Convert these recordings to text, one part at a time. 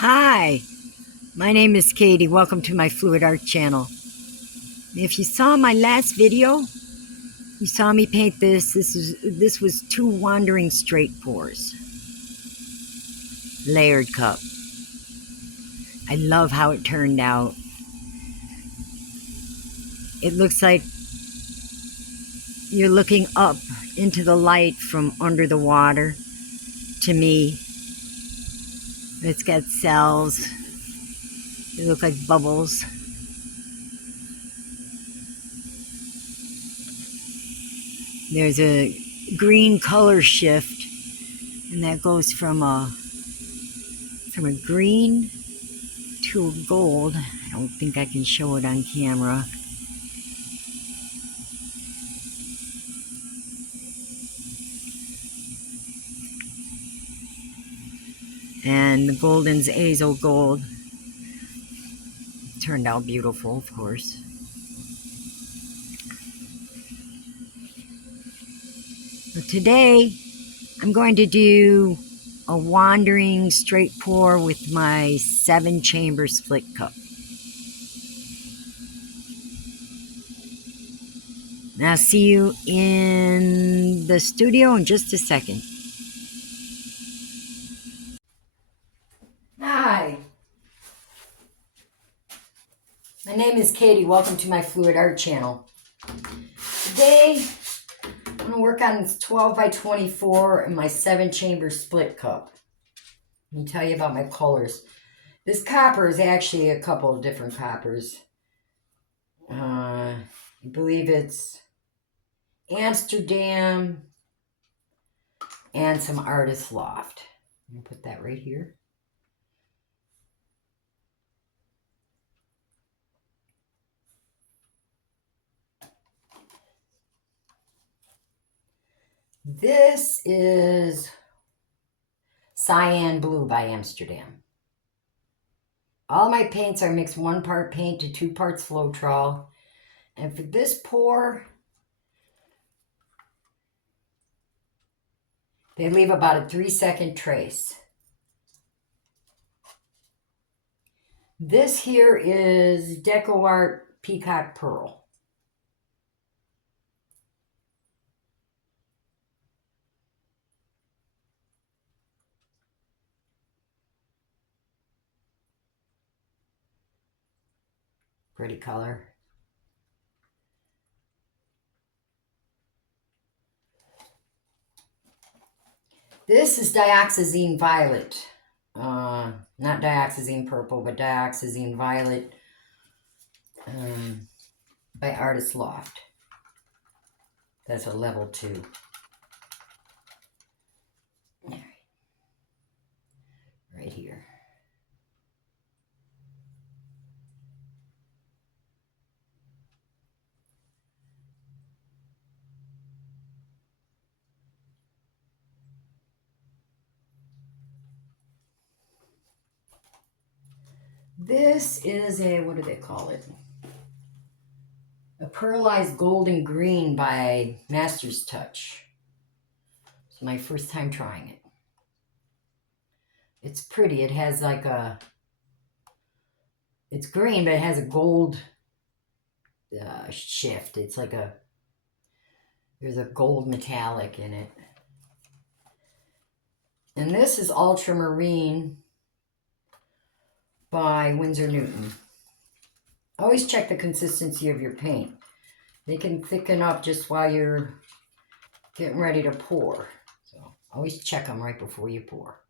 Hi, my name is Katie. Welcome to my Fluidart channel. If you saw my last video, you saw me paint this. This was two wandering straight pours, layered cup. I love how it turned out. It looks like you're looking up into the light from under the water. To me, it's got cells. They look like bubbles. There's a green color shift, and that goes from a green to a gold. I don't think I can show it on camera. And the golden's azo gold. Turned out beautiful, of course. But today, I'm going to do a wandering straight pour with my 7-chamber split cup. Now, I'll see you in the studio in just a second. Hi. My name is Katie. Welcome to my Fluidart channel. Today, I'm going to work on this 12 by 24 in my 7-chamber split cup. Let me tell you about my colors. This copper is actually a couple of different coppers. I believe it's Amsterdam and some artist Loft. I'm going to put that right here. This is cyan blue by Amsterdam. All my paints are mixed 1 part paint to 2 parts Floetrol. And for this pour, they leave about a 3-second trace. This here is Decoart Peacock Pearl. Pretty color. This is dioxazine violet. Not dioxazine purple, but dioxazine violet by Artist Loft. That's a level 2. Right here. This is a, what do they call it? A pearlized golden green by Master's Touch. It's my first time trying it. It's pretty. It has like a, it's green, but it has a gold shift. It's like a, there's a gold metallic in it. And this is ultramarine by Winsor Newton. Always check the consistency of your paint. They can thicken up just while you're getting ready to pour. So always check them right before you pour.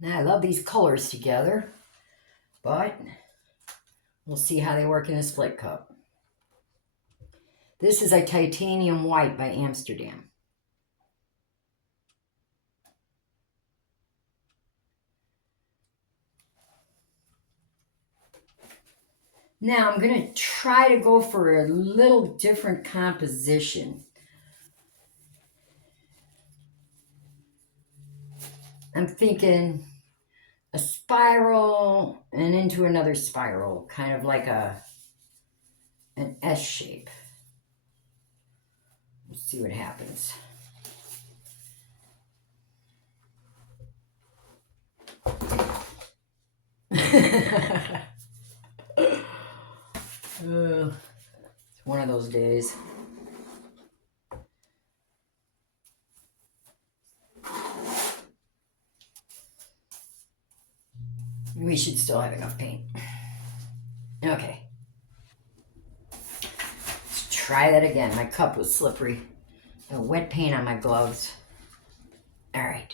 Now I love these colors together, but we'll see how they work in a split cup. This is a titanium white by Amsterdam. Now I'm going to try to go for a little different composition. I'm thinking a spiral and into another spiral, kind of like an S shape. Let's see what happens. It's one of those days. We should still have enough paint. Okay. Let's try that again. My cup was slippery. Got wet paint on my gloves. All right.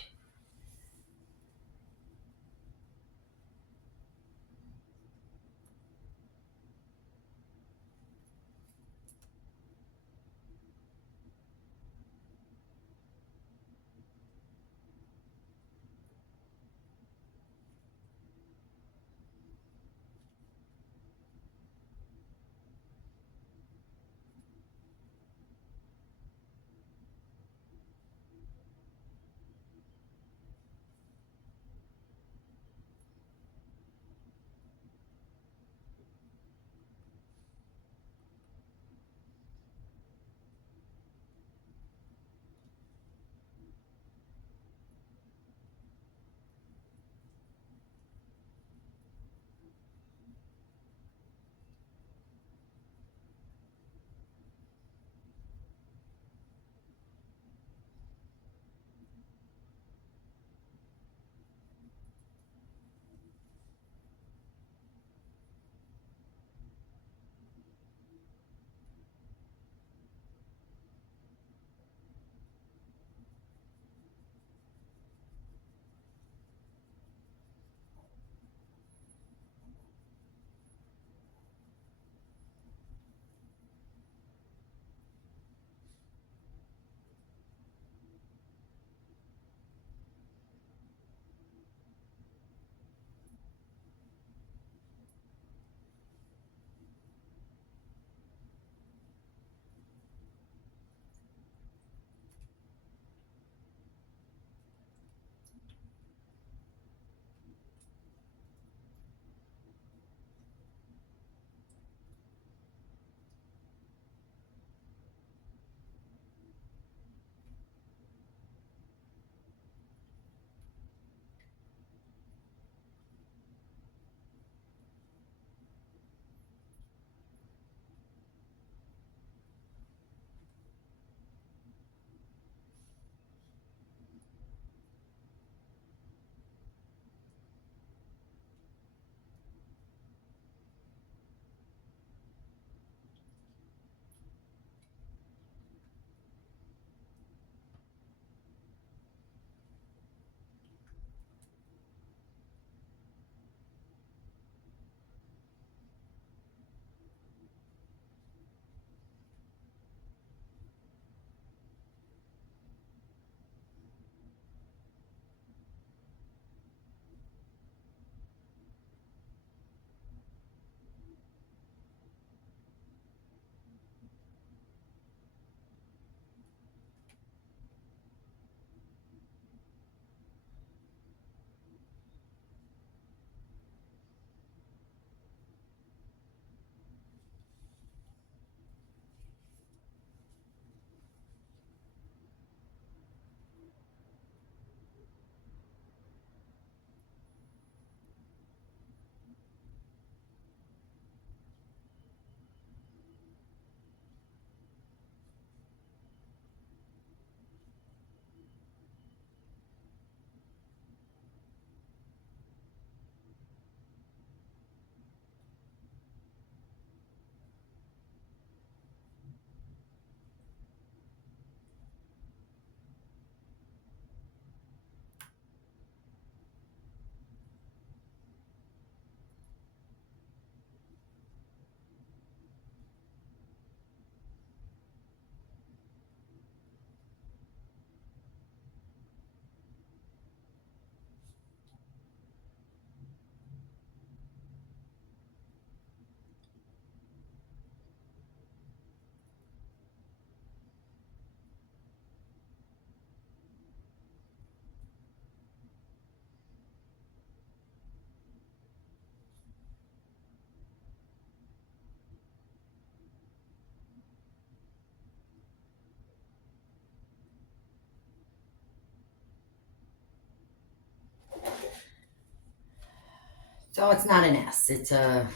So it's not an S. It's a,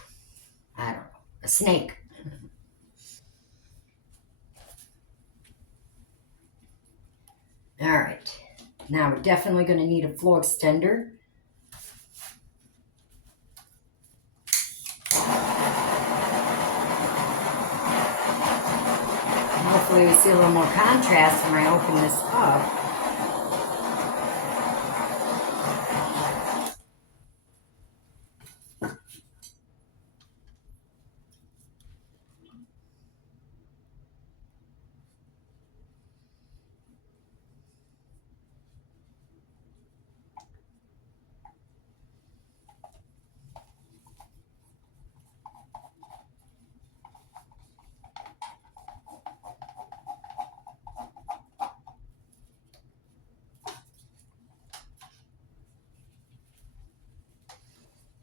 I don't know, a snake. All right. Now we're definitely going to need a flow extender. Hopefully we see a little more contrast when I open this up.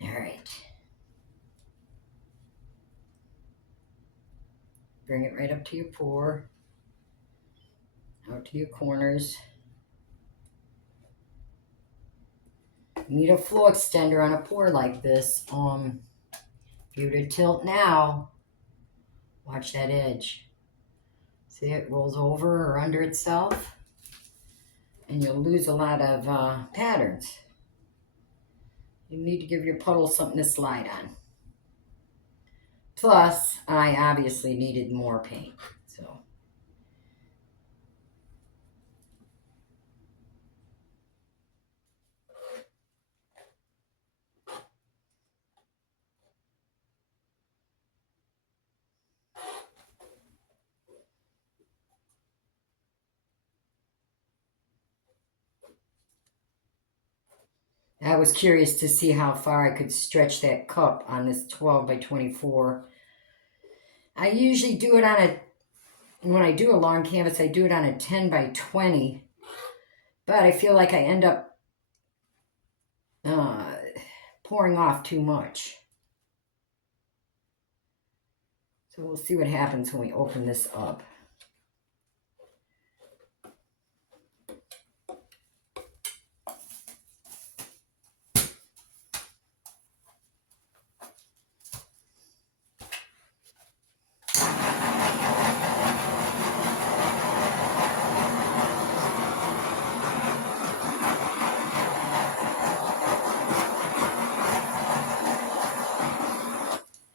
All right. Bring it right up to your pour. Out to your corners. You need a flow extender on a pour like this. If you were to tilt now, watch that edge. See, it rolls over or under itself, and you'll lose a lot of patterns. You need to give your puddle something to slide on. Plus, I obviously needed more paint, so. I was curious to see how far I could stretch that cup on this 12 by 24. I usually do it on a, when I do a long canvas, I do it on a 10 by 20. But I feel like I end up pouring off too much. So we'll see what happens when we open this up.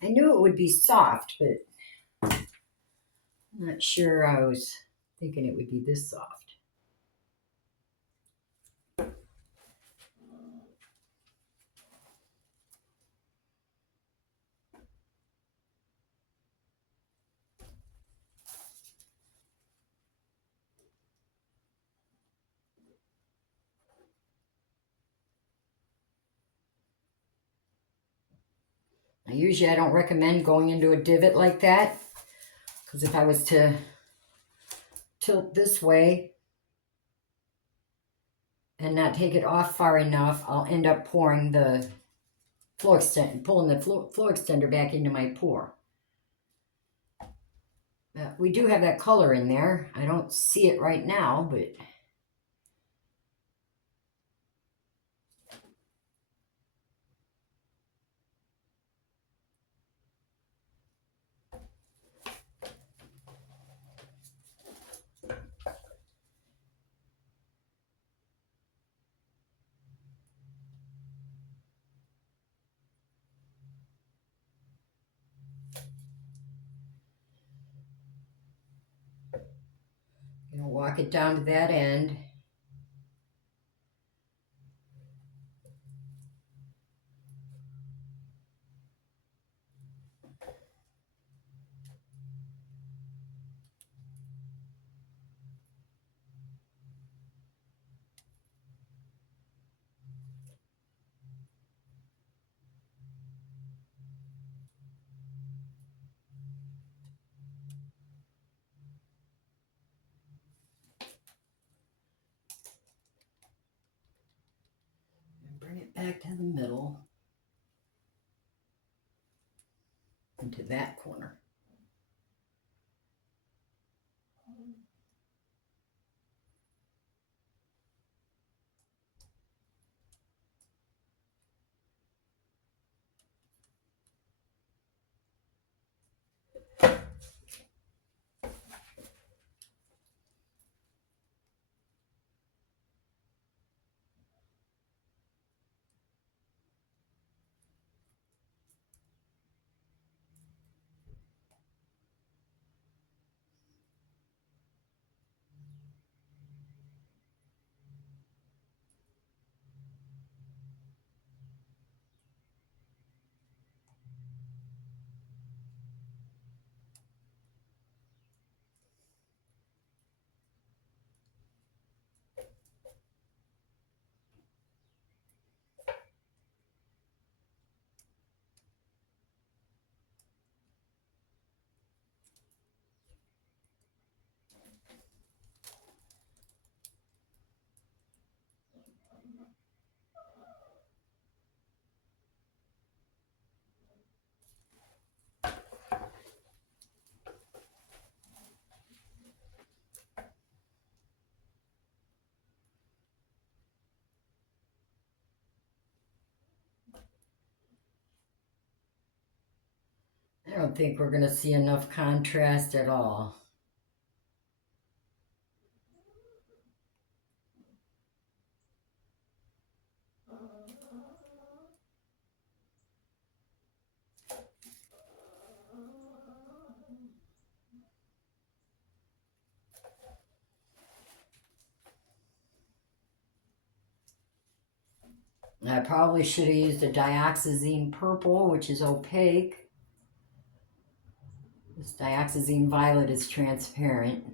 I knew it would be soft, but I'm not sure I was thinking it would be this soft. Usually I don't recommend going into a divot like that, because if I was to tilt this way and not take it off far enough, I'll end up pouring the flow extender, pulling the flow extender back into my pour. We do have that color in there. I don't see it right now, but walk it down to that end. Bring it back to the middle, into that corner. don't think we're going to see enough contrast at all. I probably should have used a dioxazine purple, which is opaque. This dioxazine violet is transparent.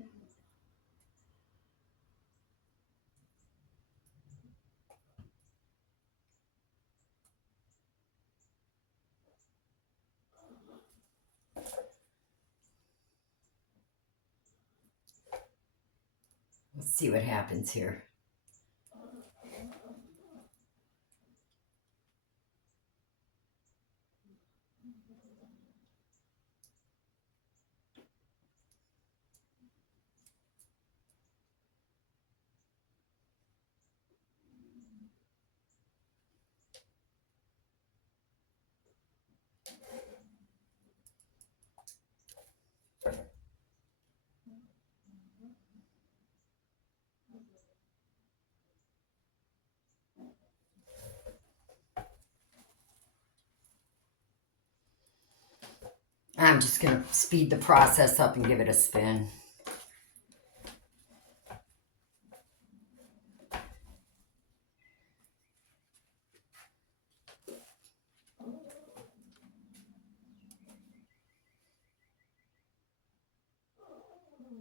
Let's see what happens here. I'm just going to speed the process up and give it a spin.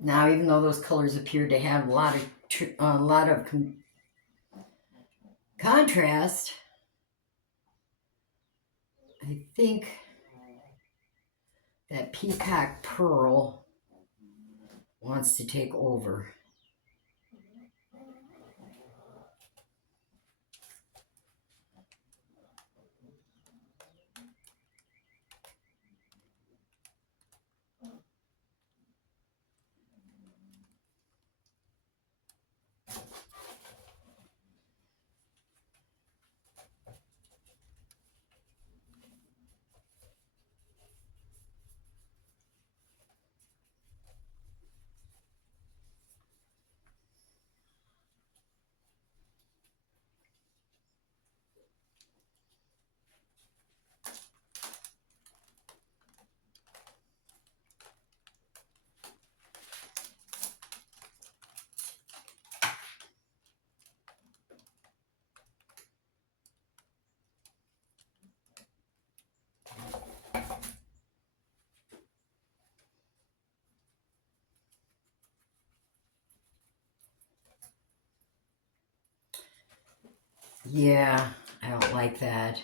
Now, even though those colors appear to have a lot of contrast, I think that peacock pearl wants to take over. Yeah, I don't like that.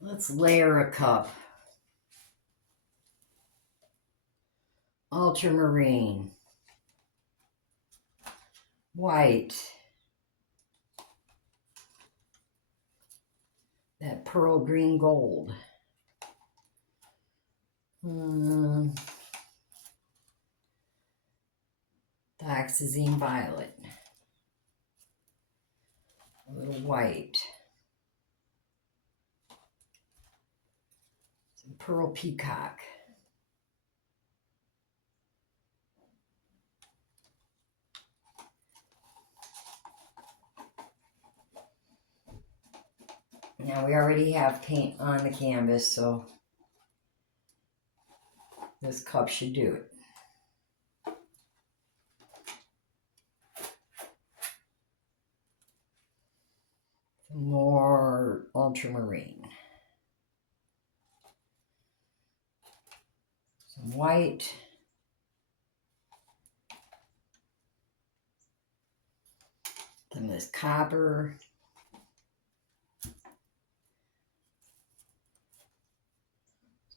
Let's layer a cup. Ultramarine. White. That pearl green gold. Dioxazine violet. A little white. Some pearl peacock. Now we already have paint on the canvas, so this cup should do it. More ultramarine. Some white. Some of this copper.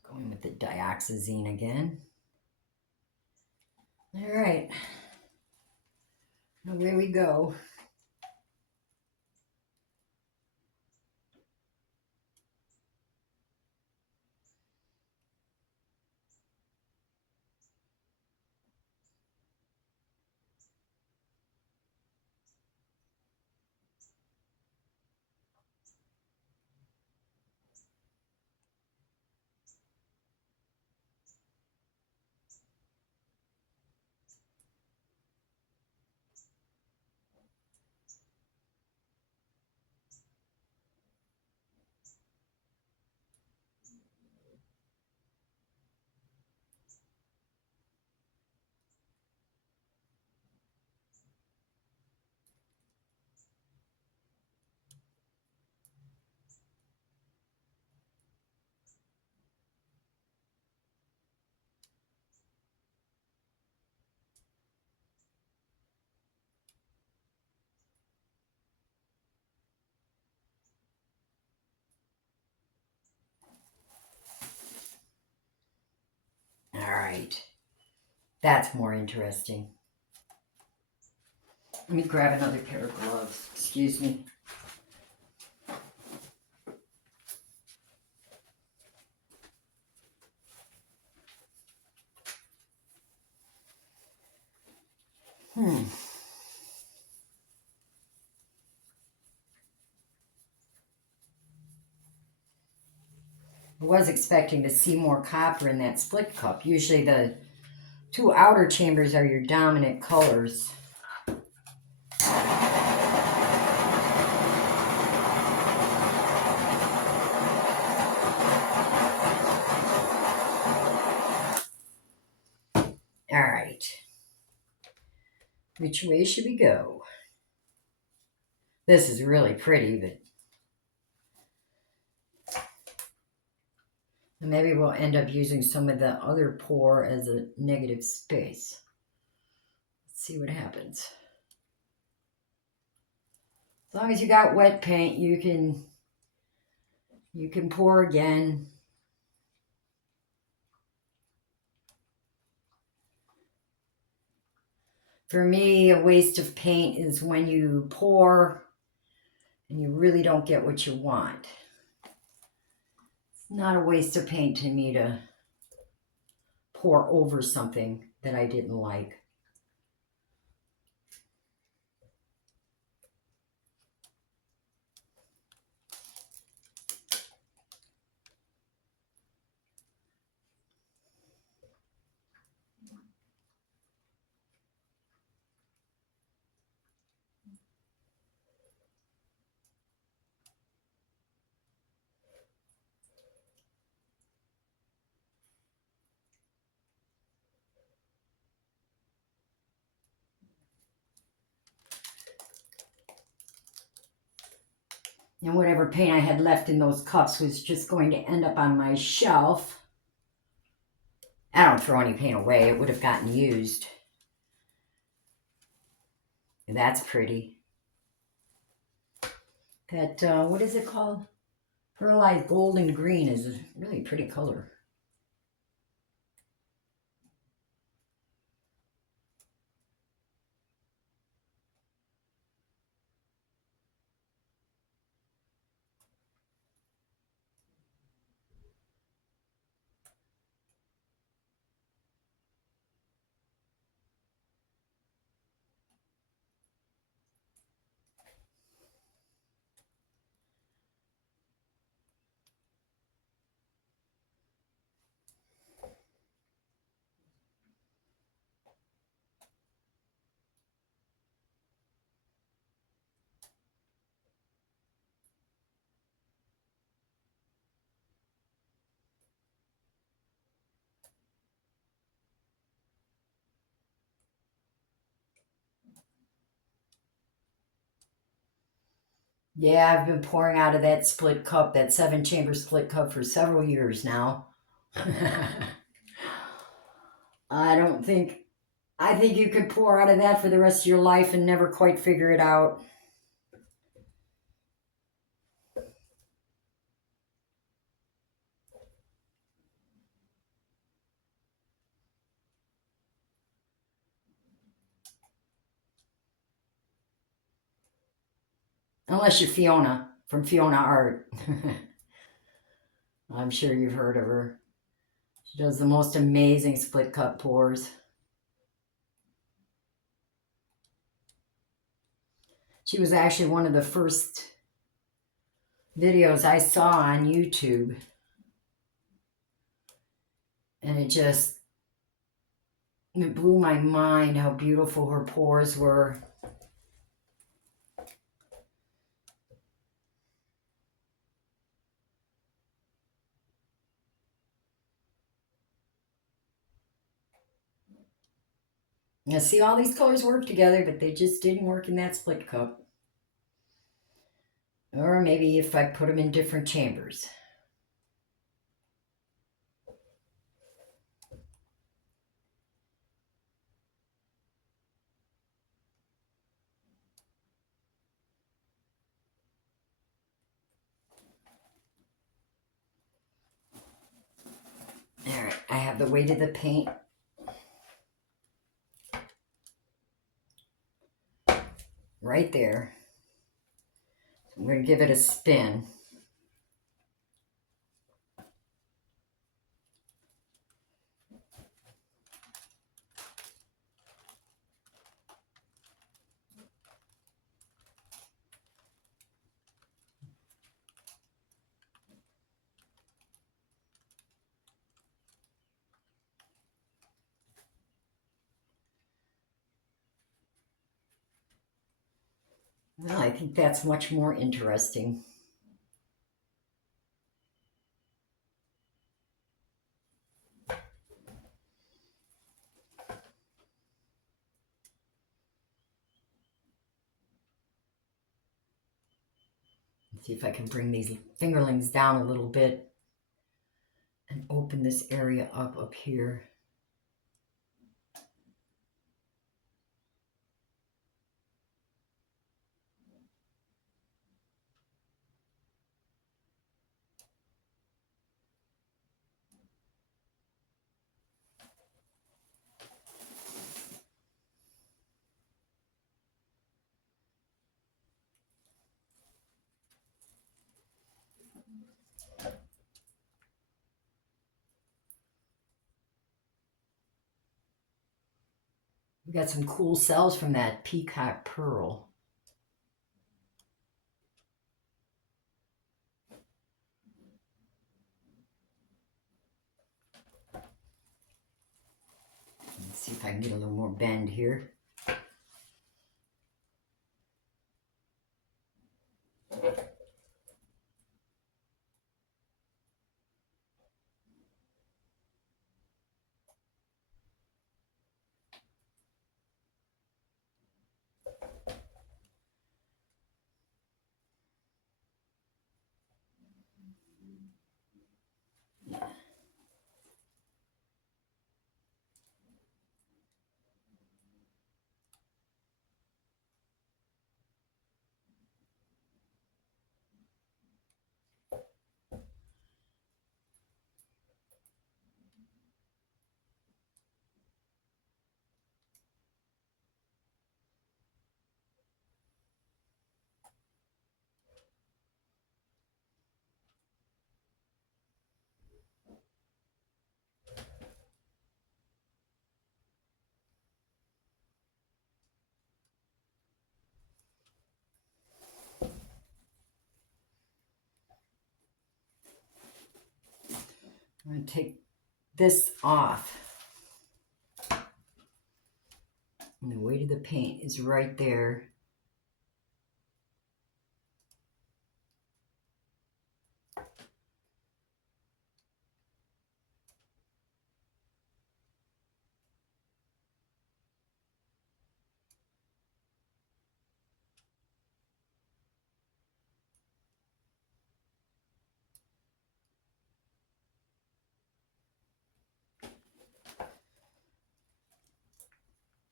Going with the dioxazine again. All right. Well, there we go. That's more interesting. Let me grab another pair of gloves. Excuse me. I was expecting to see more copper in that split cup. Usually the two outer chambers are your dominant colors. All right. Which way should we go? This is really pretty, but maybe we'll end up using some of the other pour as a negative space. Let's see what happens. As long as you got wet paint, you can pour again. For me, a waste of paint is when you pour and you really don't get what you want. It's not a waste of paint to me to pour over something that I didn't like. And whatever paint I had left in those cups was just going to end up on my shelf. I don't throw any paint away. It would have gotten used. And that's pretty. That, what is it called? Pearlized gold and green is a really pretty color. Yeah, I've been pouring out of that split cup, that 7-chamber split cup for several years now. I think you could pour out of that for the rest of your life and never quite figure it out. Unless you're Fiona from Fiona Art. I'm sure you've heard of her. She does the most amazing split cup pours. She was actually one of the first videos I saw on YouTube. And it blew my mind how beautiful her pours were. Now see, all these colors work together, but they just didn't work in that split cup. Or maybe if I put them in different chambers. All right, I have the weight of the paint. right there. I'm going to give it a spin. Well, I think that's much more interesting. Let's see if I can bring these fingerlings down a little bit and open this area up here. We got some cool cells from that peacock pearl. Let's see if I can get a little more bend here. I'm going to take this off. And the weight of the paint is right there.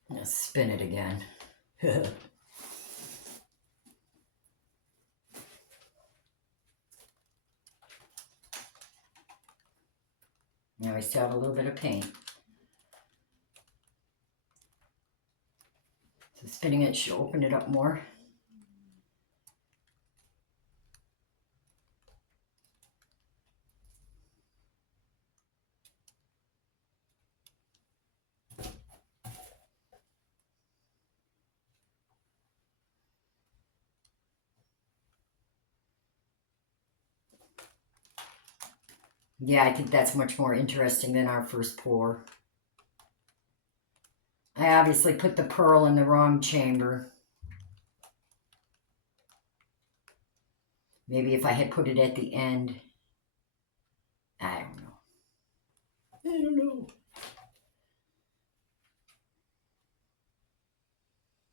I'm going to spin it again. Now I still have a little bit of paint. So spinning it should open it up more. Yeah, I think that's much more interesting than our first pour. I obviously put the pearl in the wrong chamber. Maybe if I had put it at the end. I don't know. I don't know.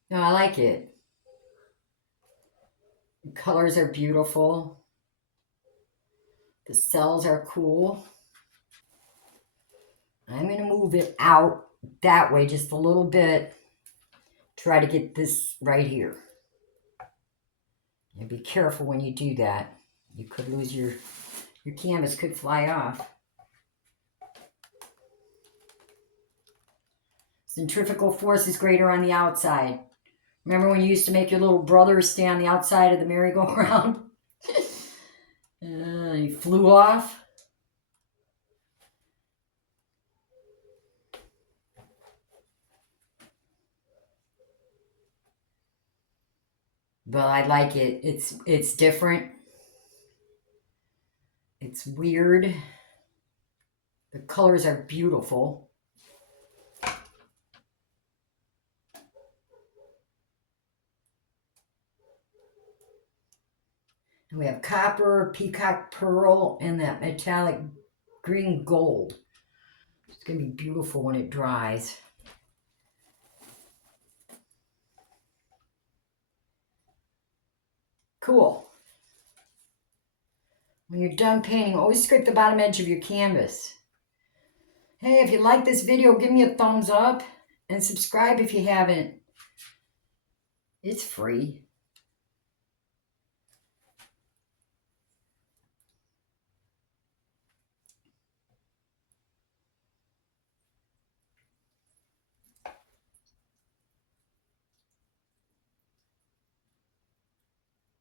No, I like it. The colors are beautiful. The cells are cool. I'm going to move it out that way just a little bit. Try to get this right here. And be careful when you do that. You could lose your canvas could fly off. Centrifugal force is greater on the outside. Remember when you used to make your little brother stay on the outside of the merry-go-round? He flew off. But I like it. It's different. It's weird. The colors are beautiful. And we have copper, peacock pearl, and that metallic green gold. It's going to be beautiful when it dries. Cool. When you're done painting, always scrape the bottom edge of your canvas. Hey, if you like this video, give me a thumbs up and subscribe if you haven't. It's free.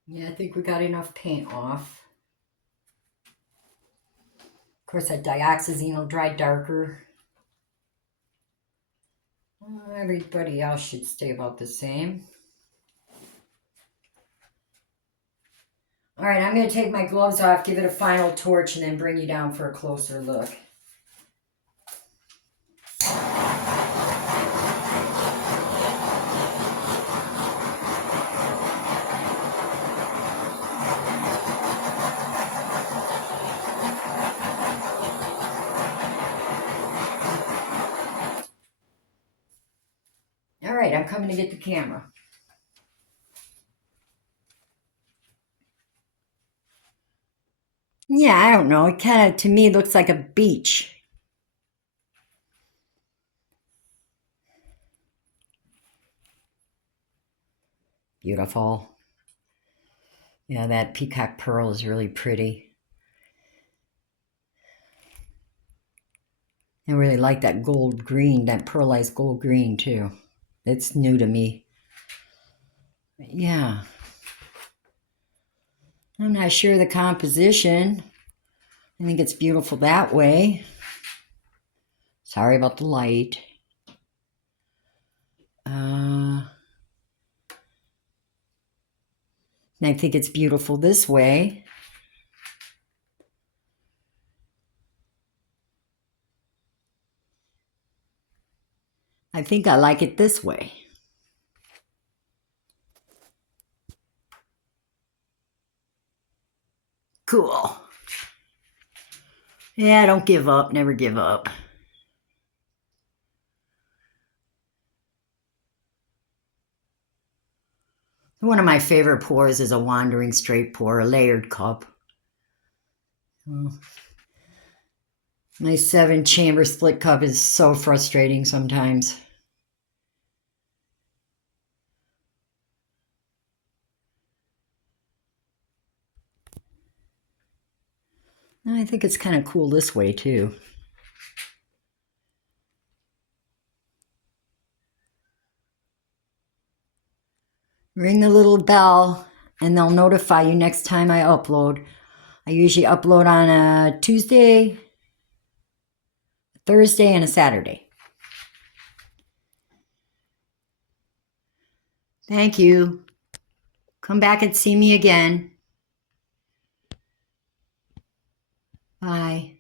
Yeah, I think we got enough paint off. Of course, that dioxazine will dry darker. Everybody else should stay about the same. All right, I'm going to take my gloves off, give it a final torch, and then bring you down for a closer look. All right, I'm coming to get the camera. Yeah, I don't know. It kind of, to me, looks like a beach. Beautiful. Yeah, that peacock pearl is really pretty. I really like that gold green, that pearlized gold green too. It's new to me. Yeah. I'm not sure of the composition. I think it's beautiful that way. Sorry about the light. And I think it's beautiful this way. I think I like it this way. Cool. Yeah, don't give up. Never give up. One of my favorite pours is a wandering straight pour, a layered cup. My 7-chamber split cup is so frustrating sometimes. I think it's kind of cool this way too. Ring the little bell and they'll notify you next time I upload. I usually upload on a Tuesday, Thursday, and a Saturday. Thank you. Come back and see me again. Bye.